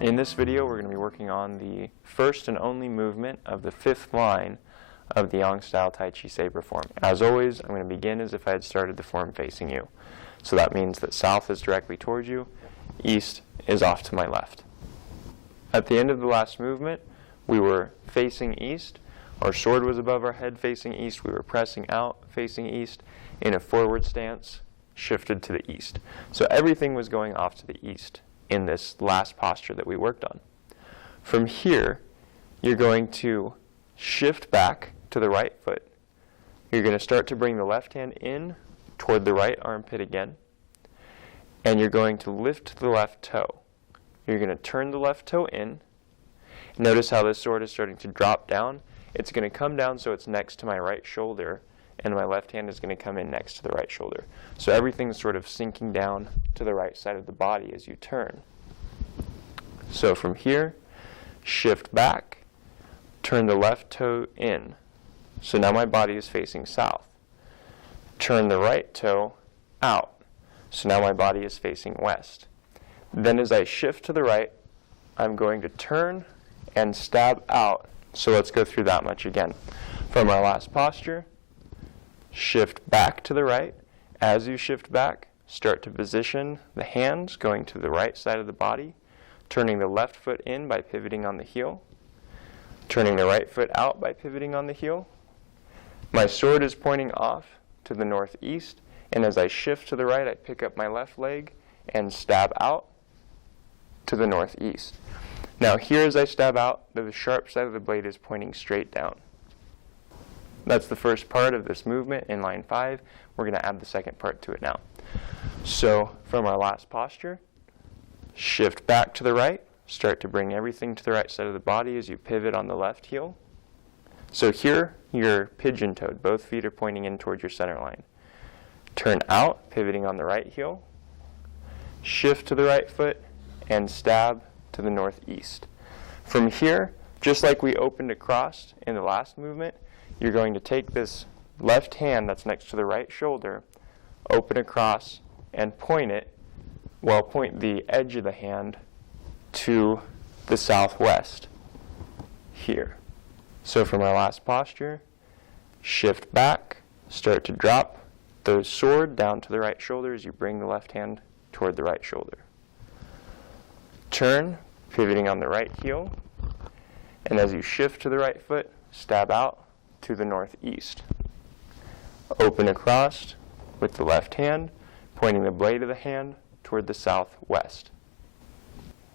In this video, we're going to be working on the first and only movement of the fifth line of the Yang Tai Chi Saber Form. As always, I'm going to begin as if I had started the form facing you. So that means that south is directly towards you, east is off to my left. At the end of the last movement, we were facing east. Our sword was above our head facing east. We were pressing out facing east in a forward stance, shifted to the east. So everything was going off to the east in this last posture that we worked on. From here, you're going to shift back to the right foot. You're going to start to bring the left hand in toward the right armpit again, and you're going to lift the left toe. You're going to turn the left toe in. Notice how this sword is starting to drop down. It's going to come down so it's next to my right shoulder, and my left hand is going to come in next to the right shoulder. So everything's sort of sinking down to the right side of the body as you turn. So from here, shift back, turn the left toe in. So now my body is facing south. Turn the right toe out. So now my body is facing west. Then as I shift to the right, I'm going to turn and stab out. So let's go through that much again. From our last posture, shift back to the right. As you shift back, start to position the hands going to the right side of the body, turning the left foot in by pivoting on the heel, turning the right foot out by pivoting on the heel. My sword is pointing off to the northeast, and as I shift to the right, I pick up my left leg and stab out to the northeast. Now here as I stab out, the sharp side of the blade is pointing straight down. That's the first part of this movement in line 5. We're going to add the second part to it now. So from our last posture, shift back to the right, start to bring everything to the right side of the body as you pivot on the left heel. So here, you're pigeon-toed. Both feet are pointing in towards your center line. Turn out, pivoting on the right heel. Shift to the right foot and stab to the northeast. From here, just like we opened across in the last movement, you're going to take this left hand that's next to the right shoulder, open across, and point it, well, point the edge of the hand to the southwest here. So from our last posture, shift back, start to drop the sword down to the right shoulder as you bring the left hand toward the right shoulder. Turn, pivoting on the right heel, and as you shift to the right foot, stab out to the northeast. Open across with the left hand, pointing the blade of the hand toward the southwest.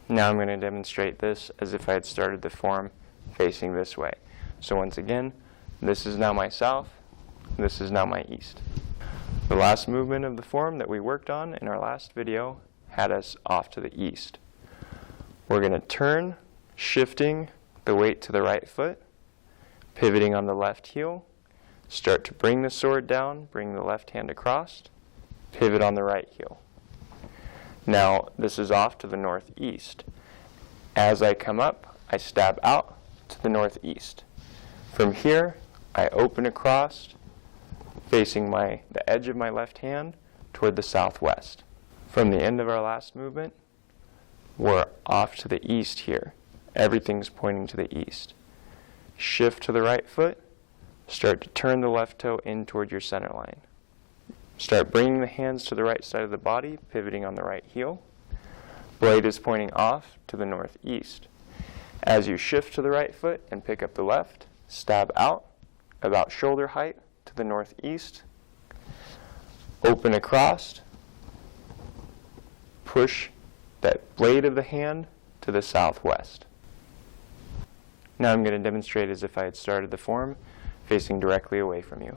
Now I'm going to demonstrate this as if I had started the form facing this way. So once again, this is now my south, this is now my east. The last movement of the form that we worked on in our last video had us off to the east. We're going to turn, shifting the weight to the right foot, pivoting on the left heel, start to bring the sword down, bring the left hand across, pivot on the right heel. Now this is off to the northeast. As I come up, I stab out to the northeast. From here, I open across, facing the edge of my left hand toward the southwest. From the end of our last movement, we're off to the east here. Everything's pointing to the east. Shift to the right foot, start to turn the left toe in toward your center line. Start bringing the hands to the right side of the body, pivoting on the right heel. Blade is pointing off to the northeast. As you shift to the right foot and pick up the left, stab out about shoulder height to the northeast. Open across. Push that blade of the hand to the southwest. Now I'm going to demonstrate as if I had started the form facing directly away from you.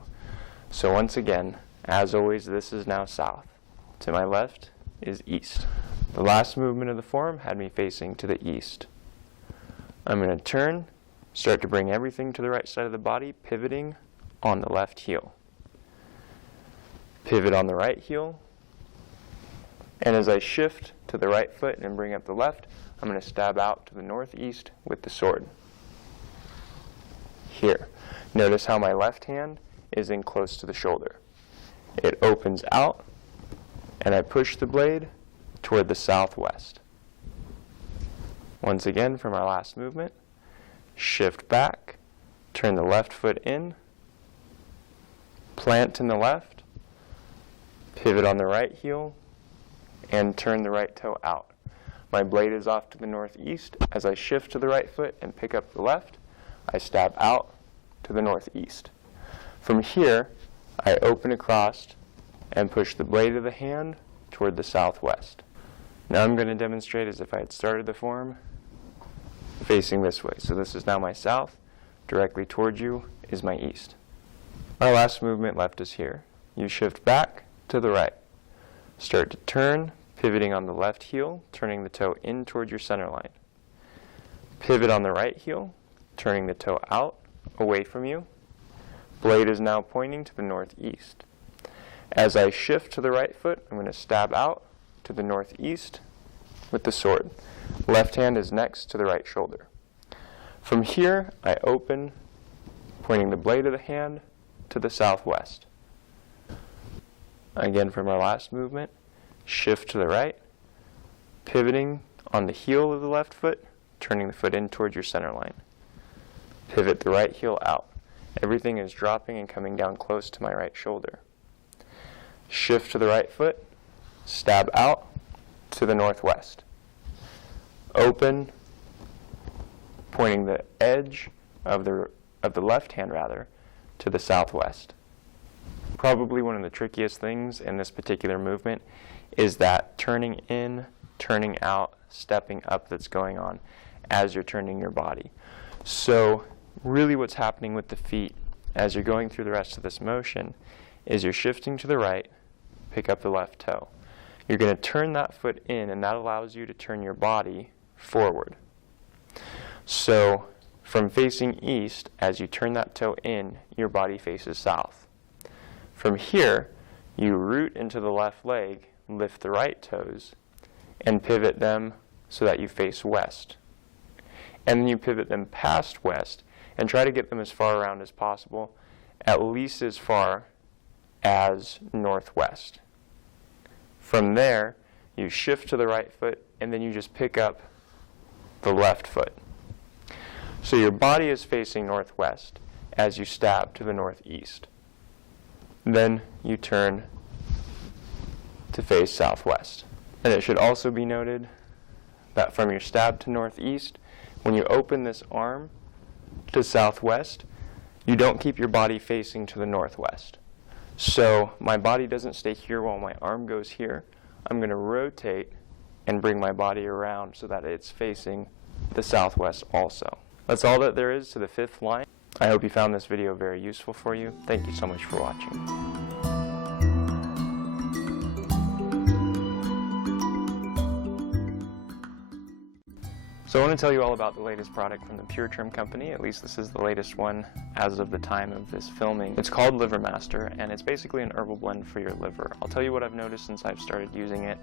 So once again, as always, this is now south. To my left is east. The last movement of the form had me facing to the east. I'm going to turn, start to bring everything to the right side of the body, pivoting on the left heel. Pivot on the right heel. And as I shift to the right foot and bring up the left, I'm going to stab out to the northeast with the sword. Here. Notice how my left hand is in close to the shoulder. It opens out, and I push the blade toward the southwest. Once again, from our last movement, shift back, turn the left foot in, plant in the left, pivot on the right heel, and turn the right toe out. My blade is off to the northeast. As I shift to the right foot and pick up the left, I stab out to the northeast. From here, I open across and push the blade of the hand toward the southwest. Now I'm going to demonstrate as if I had started the form facing this way. So this is now my south. Directly toward you is my east. Our last movement left us here. You shift back to the right. Start to turn, pivoting on the left heel, turning the toe in toward your center line. Pivot on the right heel, turning the toe out, away from you. Blade is now pointing to the northeast. As I shift to the right foot, I'm going to stab out to the northeast with the sword. Left hand is next to the right shoulder. From here, I open, pointing the blade of the hand to the southwest. Again, from our last movement, shift to the right, pivoting on the heel of the left foot, turning the foot in towards your center line. Pivot the right heel out. Everything is dropping and coming down close to my right shoulder. Shift to the right foot, stab out to the northwest. Open, pointing the edge of the left hand to the southwest. Probably one of the trickiest things in this particular movement is that turning in, turning out, stepping up that's going on as you're turning your body. So really what's happening with the feet as you're going through the rest of this motion is you're shifting to the right, pick up the left toe. You're going to turn that foot in, and that allows you to turn your body forward. So from facing east, as you turn that toe in, your body faces south. From here, you root into the left leg, lift the right toes, and pivot them so that you face west. And then you pivot them past west and try to get them as far around as possible, at least as far as northwest. From there, you shift to the right foot, and then you just pick up the left foot. So your body is facing northwest as you stab to the northeast. Then you turn to face southwest. And it should also be noted that from your stab to northeast, when you open this arm to southwest, you don't keep your body facing to the northwest. So my body doesn't stay here while my arm goes here. I'm going to rotate and bring my body around so that it's facing the southwest also. That's all that there is to the fifth line. I hope you found this video very useful for you. Thank you so much for watching. So I want to tell you all about the latest product from the Pure Trim company. At least this is the latest one as of the time of this filming. It's called Liver Master, and it's basically an herbal blend for your liver. I'll tell you what I've noticed since I've started using it.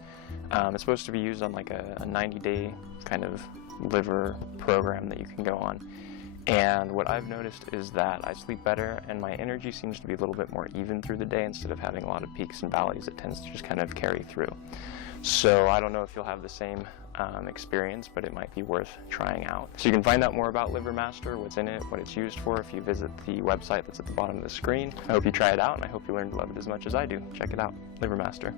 It's supposed to be used on like a 90-day kind of liver program that you can go on. And what I've noticed is that I sleep better, and my energy seems to be a little bit more even through the day instead of having a lot of peaks and valleys. It tends to just kind of carry through. So I don't know if you'll have the same experience, but it might be worth trying out. So you can find out more about Liver Master, what's in it, what it's used for, if you visit the website that's at the bottom of the screen. I hope you try it out, and I hope you learn to love it as much as I do. Check it out, Liver Master.